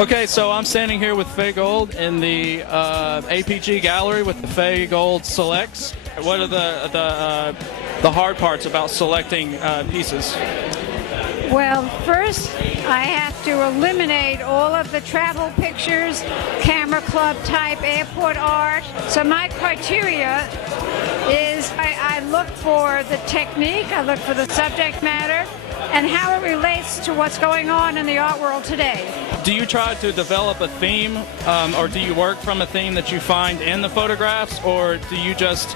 Okay, so I'm standing here with Fay Gold in the APG gallery with the Fay Gold Selects. What are the hard parts about selecting pieces? Well, first I have to eliminate all of the travel pictures, camera club type, airport art. So my criteria is I look for the technique, I look for the subject matter, and how it relates to what's going on in the art world today. Do you try to develop a theme, or do you work from a theme that you find in the photographs, or do you just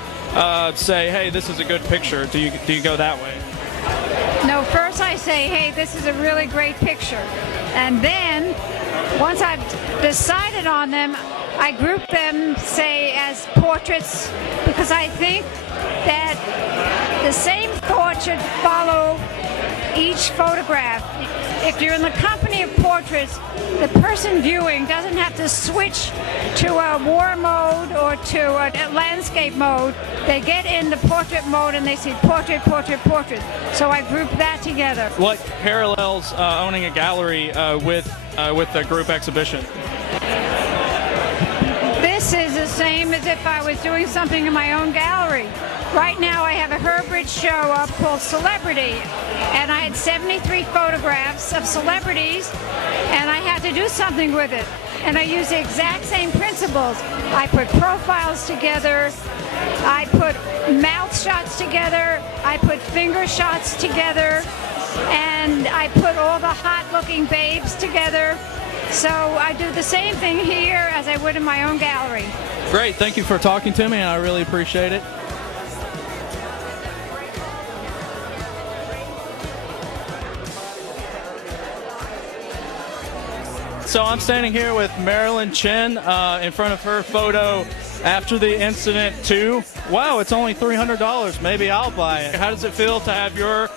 say, hey, this is a good picture? Do you go that way? No, first I say, hey, this is a really great picture. And then, once I've decided on them, I group them, say, as portraits, because I think that the same thought should follow each photograph. If you're in the company of portraits, the person viewing doesn't have to switch to a war mode or to a landscape mode. They get in the portrait mode and they see portrait, portrait, portrait. So I group that together. What parallels owning a gallery with the group exhibition? This is the same as if I was doing something in my own gallery. Right now I have a Herbridge show up called Celebrity, and I had 73 photographs of celebrities, and I had to do something with it. And I use the exact same principles. I put profiles together, I put mouth shots together, I put finger shots together, and I put all the hot-looking babes together. So I do the same thing here as I would in my own gallery. Great, thank you for talking to me, and I really appreciate it. So I'm standing here with Marilyn Chen in front of her photo after the incident too. Wow, it's only $300. Maybe I'll buy it. How does it feel to have your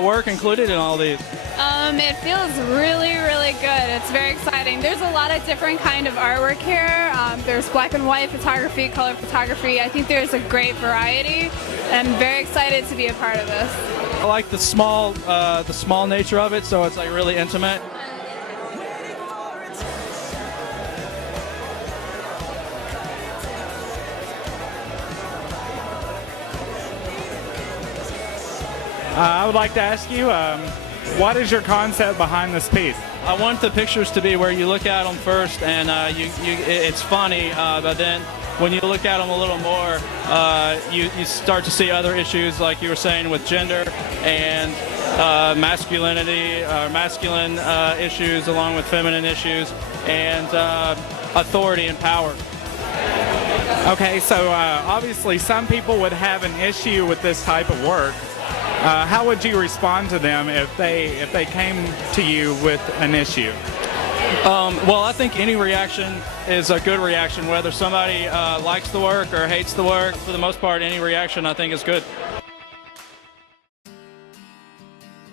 work included in all these? It feels really, really good. It's very exciting. There's a lot of different kind of artwork here. There's black and white photography, color photography. I think there's a great variety. I'm very excited to be a part of this. I like the small nature of it, so it's like really intimate. I would like to ask you, what is your concept behind this piece? I want the pictures to be where you look at them first and it's funny, but then when you look at them a little more, you start to see other issues like you were saying with gender and masculinity, masculine issues along with feminine issues, and authority and power. Okay, so obviously some people would have an issue with this type of work. How would you respond to them if they came to you with an issue? Well, I think any reaction is a good reaction, whether somebody likes the work or hates the work. For the most part, any reaction I think is good.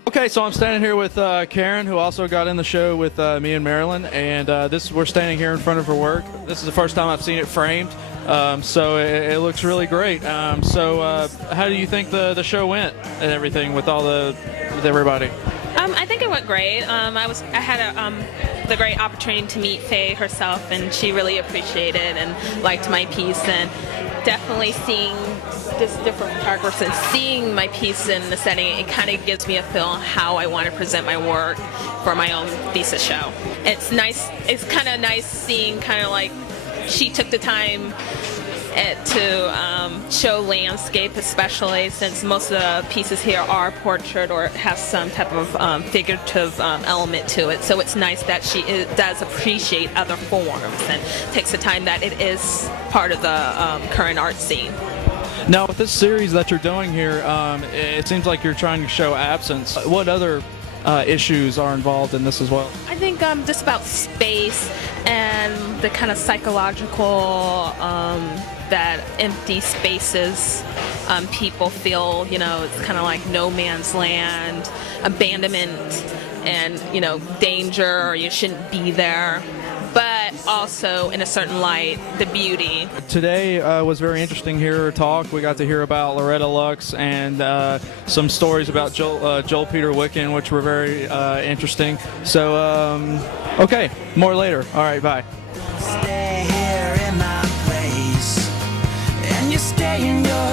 Okay, so I'm standing here with Karen, who also got in the show with me and Marilyn, and we're standing here in front of her work. This is the first time I've seen it framed, so it looks really great. So how do you think the show went and everything with everybody? I think it went great. I had the great opportunity to meet Fay herself, and she really appreciated and liked my piece, and definitely seeing this different photographers and seeing my piece in the setting, it kind of gives me a feel on how I want to present my work for my own thesis show. It's nice. It's kind of nice seeing kind of like she took the time to show landscape, especially since most of the pieces here are portrait or have some type of figurative element to it. So it's nice that she does appreciate other forms and takes the time that it is part of the current art scene. Now, with this series that you're doing here, it seems like you're trying to show absence. What other issues are involved in this as well? I think just about space and the kind of psychological that empty spaces people feel, it's kind of like no man's land, abandonment, and danger, or you shouldn't be there. But also in a certain light the beauty. Today was very interesting here talk. We got to hear about Loretta Lux and some stories about Joel Peter Wicken, which were very interesting. So, okay, more later. All right, bye. Stay here in my place, and you stay in your